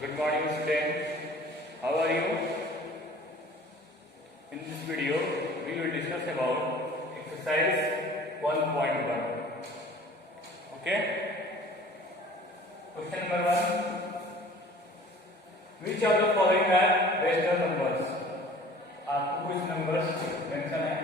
Good morning, student. How are you? In this video, we will discuss about exercise 1.1. Okay? Question number 1. Which of the following are rational numbers? आपको कुछ numbers mention है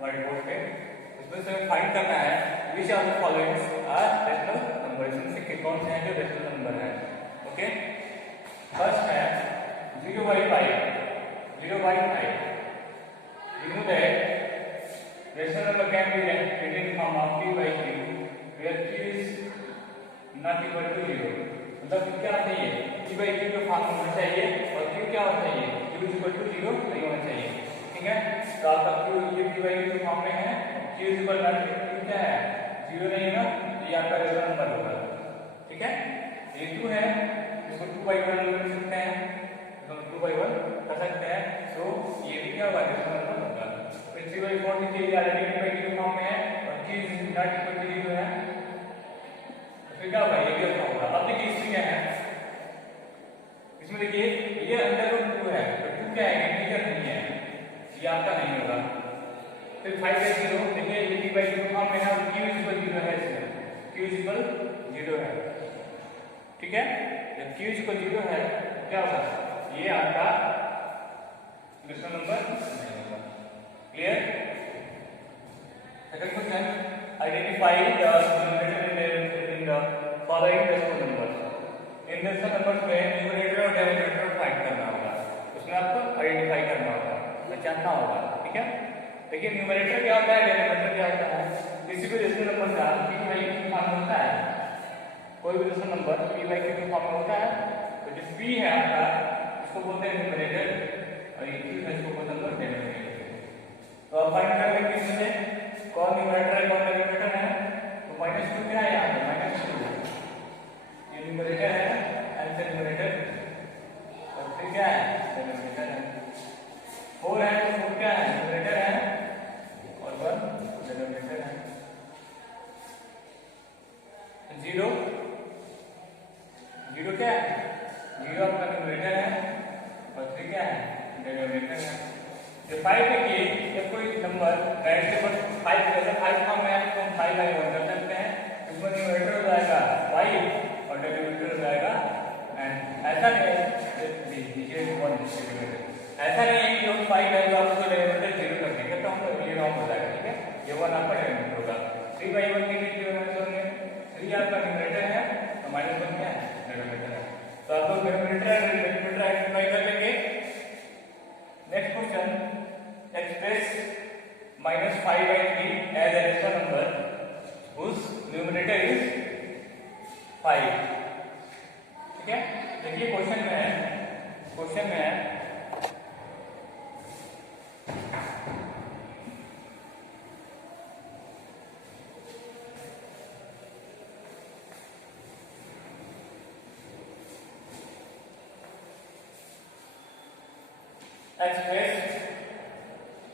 white board पे, उसमें से find करना है which of the following are rational numbers. इसमें से कौन से हैं जो rational नंबर है? ओके, फर्स्ट है 0/5. 0/5. Remove that. Rational number can be written in form of p by q, where q is not equal to 0. मतलब क्या चाहिए? p by q का फॉर्म होना चाहिए और q क्या होना चाहिए? q is equal to 0 नहीं होना चाहिए. ठीक है, तो आपका q ये p by q के फॉर्म में है, q is equal to q क्या है? 0 नहीं है ना, ये आपका रेशनल नंबर होगा. ठीक है, ये 2 है, इसको 2/1 लिख सकते हैं, तो 2/1 कर सकते हैं. तो ये भी क्या होगा? रेशनल नंबर होगा. तो 3/4 की चीज ऑलरेडी p by q के फॉर्म में है और q is not equal to 0 है, तो फिर क्या होगा? ये भी अपना होगा. अब देखिए इसमें क्या है, इसमें देखिए ये अंडर रूट 2 है, तो 2 क्या है? इंटीजर नहीं है, ये आपका नहीं होगा. फिर 5/0 देखिए ये p by q के फॉर्म में है और q is equal 0 है, इसमें q is equal 0 है. ठीक है, जब q is equal 0 है क्या होगा? ये आपका रेशनल नंबर नहीं होगा. Clear? Second question, identify the numerator in the following rational numbers. In rational numbers में न्यूमरेटर और डिनोमिनेटर फाइंड करना होगा, उसमें आपको आइडेंटिफाई करना होगा, पहचानना होगा. ठीक है, देखिए न्यूमरेटर क्या होता है, डिनोमिनेटर क्या होता है. किसी भी रेशनल नंबर का p by q के फॉर्म में होता है, कोई भी rational number p by q के फॉर्म में होता है. तो जो p है आपका, इसको बोलते हैं न्यूमरेटर और ये q है, इसको बोलते हैं डिनोमिनेटर. तो आप फाइंड कर लेंगे इसमें कौन न्यूमरेटर है कौन डिनोमिनेटर है. तो -2 क्या है यहाँ पे? -2 ये न्यूमरेटर है, एंड से न्यूमरेटर, और फिर क्या है? डिनोमिनेटर है. 4 है तो 4 क्या है? न्यूमरेटर है और 1 डिनोमिनेटर है. 0 क्या है? 0 आपका न्यूमरेटर है और 3 क्या है? डिनोमिनेटर है. जो 5 देखिए, जब कोई नंबर राइट से पर 5 जैसे 5 फॉर्म में है तो हम 5/1 कर सकते हैं. इसमें न्यूमरेटर हो जाएगा 5 और डिनोमिनेटर हो जाएगा एंड ऐसा नहीं, ऐसा नहीं है कि हम 5 है तो आप उसको डिनोमिनेटर 0 कर देंगे तो हम ये रॉन्ग हो जाएगा. ठीक है, ये 1 आपका डिनोमिनेटर होगा. 3/1 के लिए 3 आपका न्यूमरेटर है तो -1 क्या है? डिनोमिनेटर है. तो आप लोग न्यूमरेटर आइडेंटिफाई कर लेंगे. Next question, express -5/3 as a rational number whose numerator is 5. ठीक है, देखिए क्वेश्चन में है express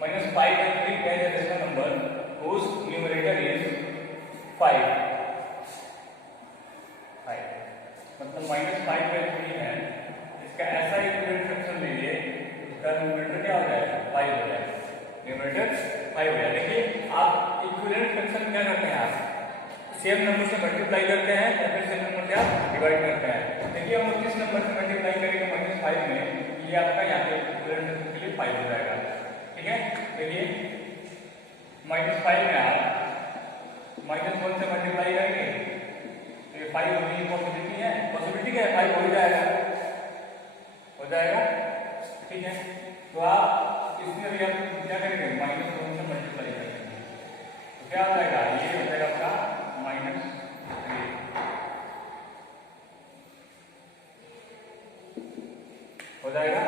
-5/3 as a rational number whose numerator is 5. मतलब -5/3 है, इसका ऐसा इक्विवेलेंट फ्रैक्शन लीजिए, उसका न्यूमरेटर क्या हो जाएगा? 5 हो जाएगा. न्यूमरेटर 5 हो जाएगा. देखिए आप इक्विवेलेंट फ्रैक्शन क्या करते हैं, आप सेम नंबर से मल्टीप्लाई करते हैं या फिर सेम नंबर से आप डिवाइड करते हैं. देखिए हम किस नंबर से मल्टीप्लाई करेंगे -5 में, ये आपका यहाँ पे इक्विवेलेंट फ्रैक्शन के लिए 5 हो जाएगा. ठीक है, देखिए -5 में आप -1 से मल्टीप्लाई करेंगे तो ये 5 होने की पॉसिबिलिटी है. पॉसिबिलिटी क्या है? 5 हो जाएगा. ठीक है, तो आप इसमें भी आप क्या करेंगे? -1 से मल्टीप्लाई करेंगे तो क्या हो जाएगा? ये हो जाएगा आपका -3 हो जाएगा.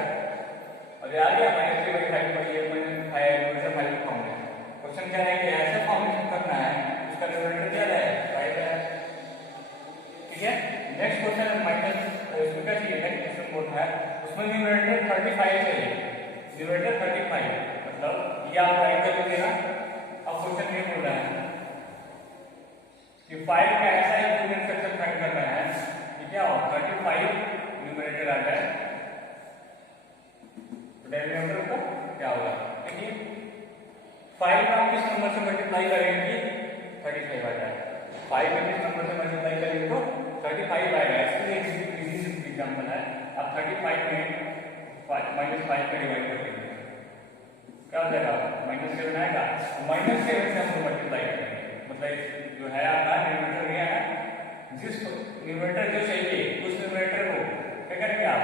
और ये आ गया -3/5 पर, ये -5 फॉर्म में. क्वेश्चन क्या है कि ऐसे फॉर्मेशन करना है उसका न्यूमरेटर क्या है? 5 है. ठीक है, नेक्स्ट क्वेश्चन इसमें क्या चाहिए? नेक्स्ट क्वेश्चन बोलता है उसमें न्यूमरेटर 35 चाहिए. न्यूमरेटर 35 मतलब ये आप राइट कर लीजिएगा. अब क्वेश्चन ये बोल रहा है कि 5 का ऐसा इक्विवेलेंट फ्रैक्शन फाइंड करना है कि क्या हो? 35 न्यूमरेटर आ जाए तो डिनोमिनेटर का क्या होगा? देखिए 5 का किस नंबर से मल्टीप्लाई करेंगे? 35 आ जाएगा। 5 में किस नंबर से मल्टीप्लाई करेंगे तो 35 आएगा। इसलिए इजी एग्जांपल है। अब 35 में -5 का डिवाइड कर देंगे, क्या हो जाएगा? -7 आएगा। -7 से हम मल्टीप्लाई करेंगे, मतलब जो है आपका न्यूमरेटर गया है, जिस न्यूमरेटर जो चाहिए उस न्यूमरेटर को क्या करेंगे आप?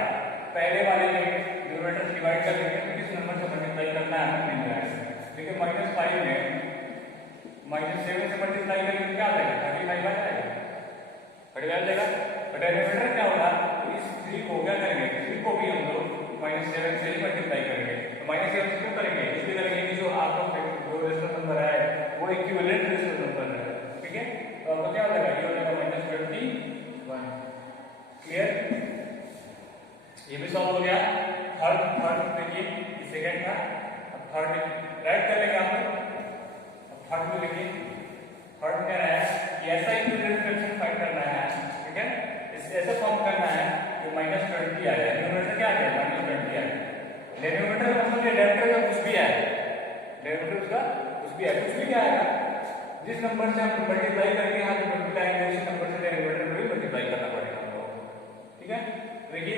पहले वाले न्यूमरेटर से डिवाइड कर देंगे, तो किस नंबर से मल्टीप्लाई करना है हमें मिल जाएगा। देखिए -5 में -7 से मल्टीप्लाई करेंगे तो क्या हो जाएगा? 35 आ जाएगा। 35 आ जाएगा। तो डिनोमिनेटर क्या होगा? तो इस 3 को क्या करेंगे? 3 को भी हम लोग -7 से ही मल्टीप्लाई करेंगे। तो -7 से क्यों करेंगे? इसलिए करेंगे कि जो आपका जो रेशनल नंबर है वो इक्विवेलेंट रेशनल नंबर है। ठीक है, तो आपको क्या हो जाएगा? ये हो जाएगा -21। क्लियर? ये भी सॉल्व हो गया। थर्ड देखिए, सेकंड था, अब थर्ड राइट कर लेंगे आप लोग। अब थर्ड में देखिए, थर्ड कह रहा है कि ऐसा इक्विवेलेंट फ्रैक्शन फाइंड करना है। ठीक है, इस ऐसा फॉर्म करना है कि -20 आ जाए। न्यूमरेटर क्या आ जाए? -20 आ जाए। डिनोमिनेटर का मतलब ये डिनोमिनेटर का कुछ भी है, डिनोमिनेटर उसका कुछ भी है, कुछ भी क्या आएगा? जिस नंबर से हम मल्टीप्लाई करके यहाँ पे मल्टीप्लाई करेंगे उसी नंबर से डिनोमिनेटर को भी मल्टीप्लाई करना पड़ेगा हम लोगों को। ठीक है, देखिए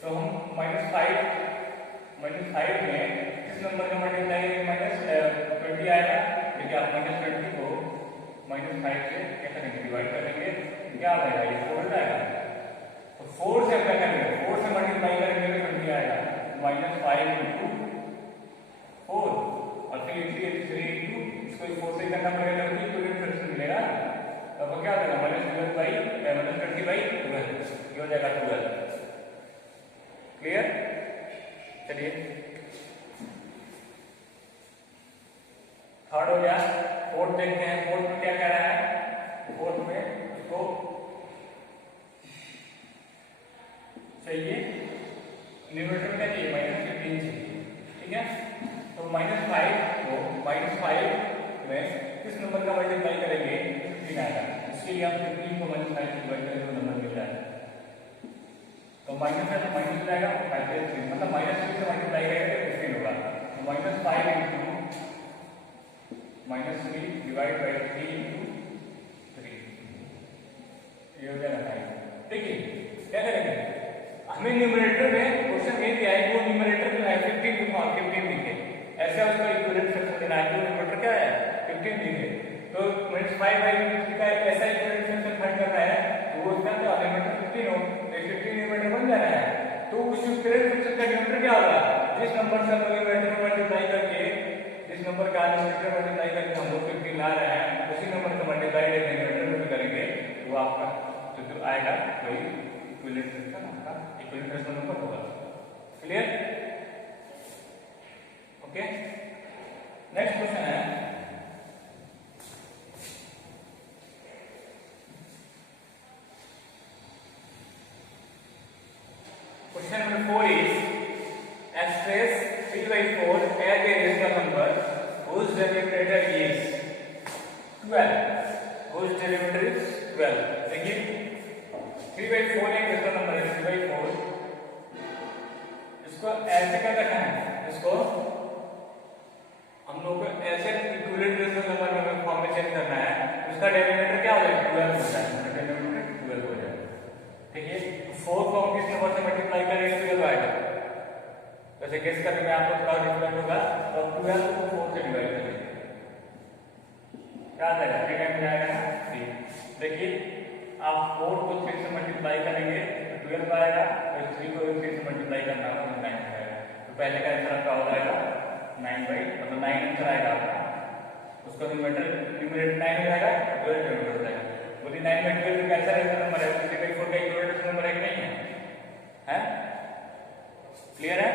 तो हम -5 में किस नंबर का मल्टीप्लाई करेंगे? -20 आएगा। देखिए आप -20 को -5 से क्या करेंगे? डिवाइड करेंगे, क्या आ जाएगा? ये 4 आएगा। तो 4 से क्या करेंगे? 4 से मल्टीप्लाई करेंगे तो 20 आएगा। -5 × 4 और फिर 3 × इसको 4 से करना पड़ेगा तो इक्विवेलेंट फ्रैक्शन मिलेगा। तो अब क्या हो जाएगा? -20/12 ये हो जाएगा 12। क्लियर? चलिए थर्ड हो गया। फोर्थ देखते हैं। फोर्थ में क्या कह रहा है? फोर्थ में इसको चाहिए न्यूमरेटर में क्या चाहिए? -15 चाहिए। ठीक है, तो -5 को -5 में किस नंबर का मल्टीप्लाई करेंगे? 15 आएगा। इसके लिए हम 15 को -5 से डिवाइड करेंगे तो नंबर मिल जाएगा। तो माइनस है तो माइनस जाएगा, मतलब -3 से मल्टीप्लाई करेंगे तो 15 होगा। तो -5 × -3 डिवाइड बाई 3 × 3 ये हो जाएगा 9। देखिए क्या करेंगे? हमें न्यूमरेटर में क्वेश्चन ये दिया है, वो न्यूमरेटर जो है 15 लिखे, ऐसा उसका इक्विवेलेंट फ्रैक्शन देना है। न्यूमरेटर क्या है? 15 लिखे, तो -5/15 का ऐसा इक्विवेलेंट फ्रैक्शन फाइंड करना है तो वो उसका क्या न्यूमरेटर 15 हो, 15 न्यूमरेटर बन जाना है। तो उस इक्विवेलेंट फ्रैक्शन का न्यूमरेटर क्या होगा? जिस नंबर से हम न्यूमरेटर में मल्टीप्लाई करके, जिस नंबर का न्यूमरेटर मल्टीप्लाई करके हम लोग 15 ला रहे हैं, उसी नंबर का मल्टीप्लाई न्यूमरेटर में करेंगे तो आपका जो आएगा वही इक्विवेलेंट फ्रैक्शन आपका इक्विवेलेंट रेशनल नंबर होगा। क्लियर? ओके, नेक्स्ट क्वेश्चन है question number 4 is express 3/4 as a rational number whose denominator is 12, whose denominator is 12। देखिए 3/4 एक रेशनल नंबर है। 3/4 इसको ऐसे क्या करना है? इसको हम लोग को ऐसे इक्विवेलेंट रेशनल नंबर में फॉर्म में चेंज करना है। उसका डिनोमिनेटर क्या हो जाएगा? 12 हो जाएगा। डिनोमिनेटर 12 हो जाएगा। ठीक है, 4 को हम किस नंबर से मल्टीप्लाई करेंगे तो 12 आएगा। वैसे गेस करने में आपको थोड़ा डिफरेंट होगा। तो 12 को 4 से डिवाइड करेंगे, क्या आ जाएगा? 3 टाइम जाएगा ना 3। देखिए आप 4 को 3 से मल्टीप्लाई करेंगे तो 12 आएगा, और 3 को 3 से मल्टीप्लाई करना होगा तो 9 आएगा। तो पहले का आंसर आपका हो जाएगा 9 आंसर आएगा आपका। उसका न्यूमरेटर 9 हो जाएगा, 12 डिनोमिनेटर हो जाएगा। बोलिए 9 में 12 कैसा रेशनल नंबर है? 3/4 का इक्विवेलेंट नंबर है कि नहीं है? हैं? क्लियर है?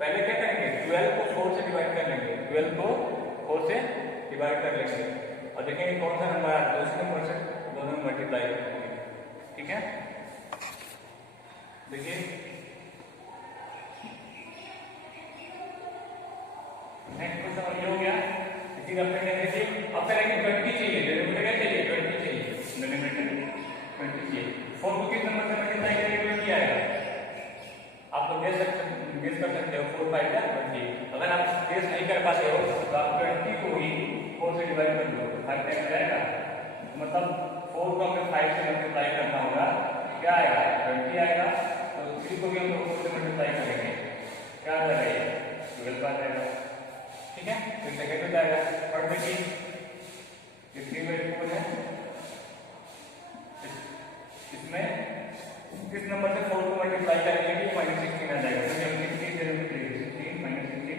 पहले क्या करेंगे? 12 को 4 से डिवाइड कर लेंगे, 12 को 4 से डिवाइड कर लेंगे और देखेंगे कौन सा नंबर आता है, उसी नंबर से दोनों में मल्टीप्लाई करेंगे। ठीक है, देखिए नेक्स्ट क्वेश्चन ये हो गया। इसी का अपने देखिए अब करेंगे 20 चाहिए, डिनोमिनेटर क्या चाहिए? 20 चाहिए, डिनोमिनेटर 20 चाहिए। 4 को किस नंबर से मल्टीप्लाई कर सकते हो 4 5 या 20। अगर आप गेस नहीं कर पाते हो तो आप 20 को ही 4 से डिवाइड कर दो, 5 टाइम जाएगा, तो मतलब 4 को हमें 5 से मल्टीप्लाई करना होगा, क्या आएगा 20 आएगा। तो 3 को भी हम लोग 4 से मल्टीप्लाई करेंगे, क्या आ जाएगा ये 12 आ जाएगा। ठीक है, फिर सेकंड हो जाएगा। और देखिए ये 3/4 है, इसमें किस नंबर से 4 को मल्टीप्लाई करेंगे कि -16 आ जाएगा। तो जब 16 0 16 -16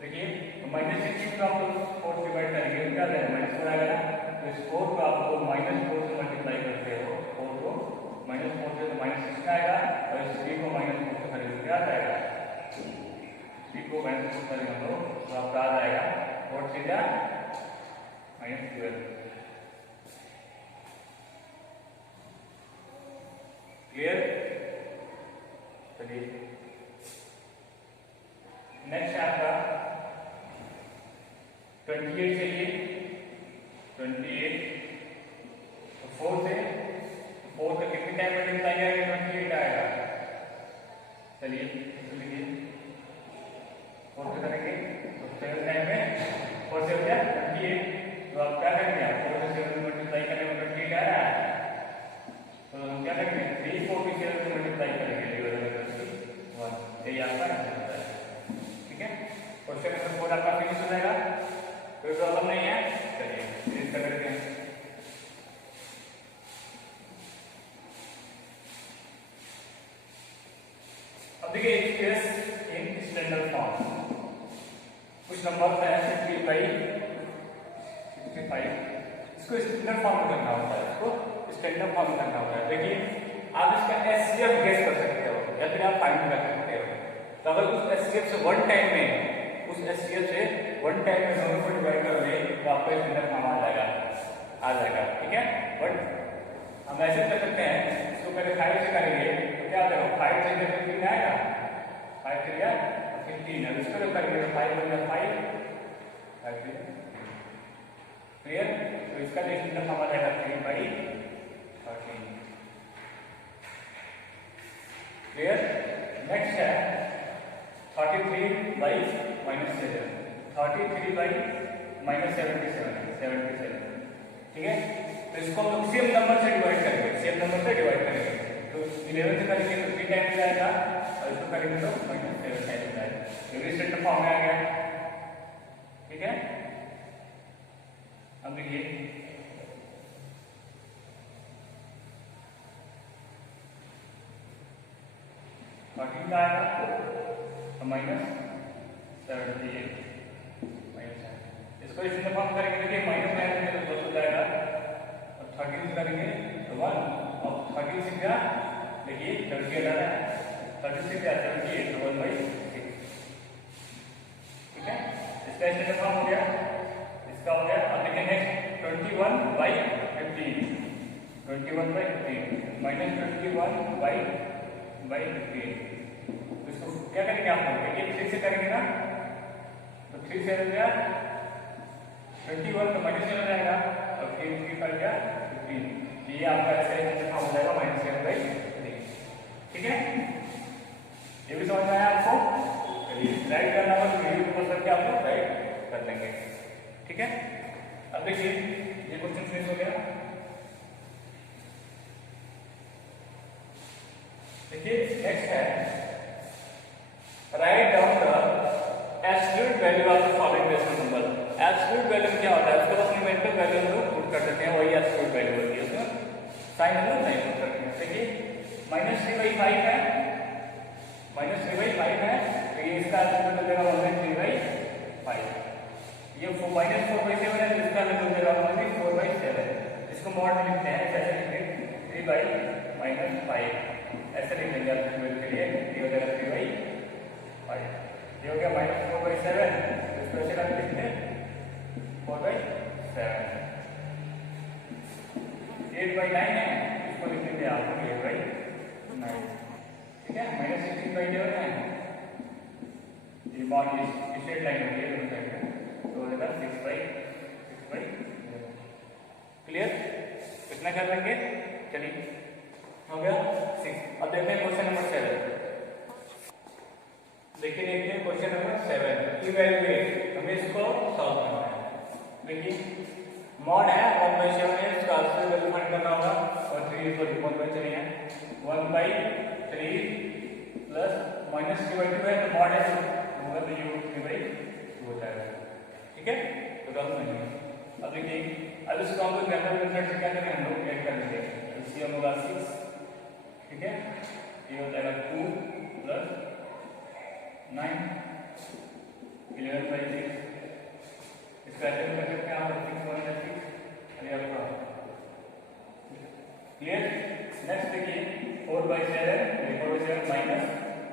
देखिए, तो -16 को आप 4 से डिवाइड करेंगे क्या आ जाएगा -4 आएगा। तो इस 4 को आपको -4 से मल्टीप्लाई करते हो, 4 को -4 से तो -6 आएगा, और इस 3 को -4 से करेंगे क्या आ जाएगा, 3 को -4 करेंगे तो आपका आ जाएगा 4 से -12। क्लियर। चलिए नेक्स्ट है आपका 28 चाहिए, 28 तो 4 से 4 का कितने टाइम मल्टीप्लाई करेंगे 28 आएगा। चलिए लिखिए 4 से करेंगे तो 7 टाइम में 4 से हो गया 28। तो आप क्या करेंगे, आप 4 से 7 मल्टीप्लाई करने में 28 आया, तो हम क्या करेंगे 3 को भी 7 से मल्टीप्लाई करेंगे, डिवाइड करके 1। यही आपका आंसर होता है। ठीक है, क्वेश्चन नंबर 4 आपका फिनिश हो जाएगा, कोई प्रॉब्लम नहीं है। चलिए फिनिश कर लेते हैं। अब देखिए एक्सप्रेस इन स्टैंडर्ड फॉर्म, कुछ नंबर है 65, इसको स्टैंडर्ड फॉर्म में करना होता है, इसको स्टैंडर्ड फॉर्म करना होता है। देखिए आप इसका एचसीएफ गेस कर सकते हो या फिर आप फाइंड कर सकते हो। तो अगर उस एचसीएफ से वन टाइम में, उस एचसीएफ से वन टाइम में दोनों को डिवाइड कर ले तो आपका स्टैंडर्ड फॉर्म आ जाएगा। ठीक है, बट हम ऐसे कर सकते हैं, इसको पहले 5 से करेंगे तो क्या आ जाएगा, 5 से 15 आएगा, 5 से 15। अब इसको जब करेंगे तो 5 बन जाएगा 5। क्लियर। तो इसका स्टैंडर्ड फॉर्म आ जाएगा 3/13। क्लियर। नेक्स्ट है 33/-7, 33/-77। ठीक है, तो इसको हम लोग सेम नंबर से डिवाइड करेंगे, तो 11 से करेंगे तो 3 टाइम जाएगा, और इसको करेंगे तो -7 टाइम जाएगा। ये स्टैंडर्ड फॉर्म में आ गया। ठीक है, अब देखिए 13 का आएगा तो -78 इसको स्टैंडर्ड फॉर्म करेंगे, देखिए माइनस में तो 10 हो जाएगा, और 13 से करेंगे तो 1, और 13 से क्या, देखिए 30 आ रहा है, 30 से क्या 78 तो 1/6। ठीक है, इसका स्टैंडर्ड फॉर्म हो गया, इसका हो गया। अब देखिए नेक्स्ट 21/15, 21/15 -21/15। इसको क्या करेंगे आप लोग, देखिए 3 से करेंगे ना, तो 3 से हो गया 21 तो -7 जाएगा, और 3 कर गया 15। ये आपका ऐसे फॉर्म हो जाएगा -7/3। ठीक है, ये भी समझ में आया आपको। चलिए राइट करना बस वीडियो को करके आप लोग राइट कर लेंगे। ठीक है, अब देखिए ये क्वेश्चन फिनिश हो गया। देखिए नेक्स्ट है write down the absolute value of the following rational number. Absolute value क्या होता है, उसके पास न्यूमेरिकल वैल्यू हम लोग पुट कर देते हैं, वही एब्सोल्यूट वैल्यू होती है, उसमें साइन हम लोग नहीं पुट करते हैं। देखिए -3/5 है, -3/5 है, तो ये इसका एब्सोल्यूट हो जाएगा 1/3/5। ये -4/7 है, तो इसका एब्सोल्यूट हो जाएगा 4/7। इसको मॉड लिखते हैं, जैसे लिखते 3/-5 ऐसे लिख लेंगे एब्सोल्यूट के लिए, ये हो जाएगा 3/5। ये हो गया -4/7, इसको ऐसे कर लिखते हैं 4/7। 8/9 है, इसको लिख लेंगे आप 8/9। ठीक है, -16/11 है, ये बॉन्ड स्ट्रेट लाइन होती है दोनों साइड में, तो हो जाएगा 6/11। क्लियर, इतना कर लेंगे। चलिए हो गया 6। अब देखते हैं क्वेश्चन नंबर 7। इवैल्यूएट, हमें इसको सॉल्व करना है। देखिए मॉड है 1/7 है, इसका आंसर वैल्यू फाइंड करना होगा और 3 सॉरी 1/3 है 1/3 प्लस -3/2 है तो मॉड है तो होगा तो ये 3/2 हो जाएगा। ठीक है तो डन नहीं। अब देखिए अब इसको हम लोग जनरल मेथड से क्या करेंगे, हम लोग ऐड कर लेंगे। एलसीएम होगा 6, ठीक है ये हो जाएगा 2 प्लस 9 11/6। इसका ऐसे कर सकते हैं आप 6 1 6 अरे आपका क्लियर। नेक्स्ट देखिए 4/7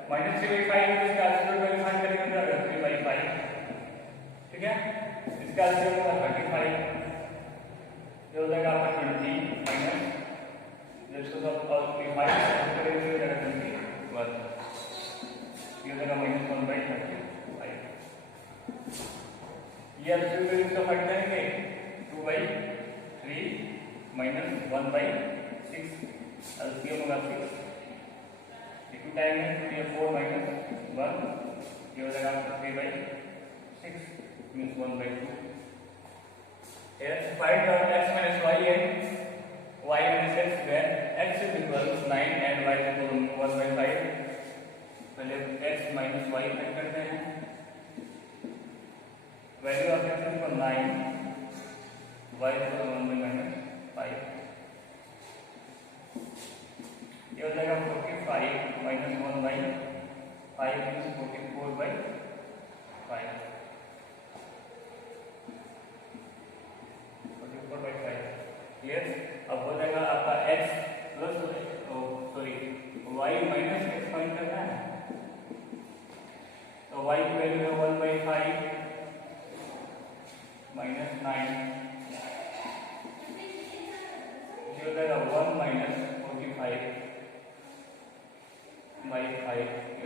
माइनस 3/5 इसका आंसर वैल्यू फाइंड करेंगे 3/5। ठीक है इसका आंसर होगा 35, ये हो जाएगा आपका 20 माइनस जिसको सब और 5 करेंगे हो जाएगा 21, ये हो जाएगा -1/35। ये एब्सोल्यूट वैल्यू का फाइंड करेंगे 2/3 माइनस 1/6 एलसीएम होगा 6, ये 2 टाइम है ये 4 माइनस 1 ये हो जाएगा आपका 3/6 means 1/2। Find out x minus y and y minus x where x is equal to 9 and y is equal to 1/5। पहले x minus y फाइंड करते हैं। Value of x is 9 y is equal to 1/5। ये हो जाएगा 45 minus 1/5 means 44/5। Clear. अब हो जाएगा आपका x plus sorry y minus x find करना है तो y की वैल्यू है 1/5 माइनस 9 ये हो जाएगा 1 माइनस 45/5।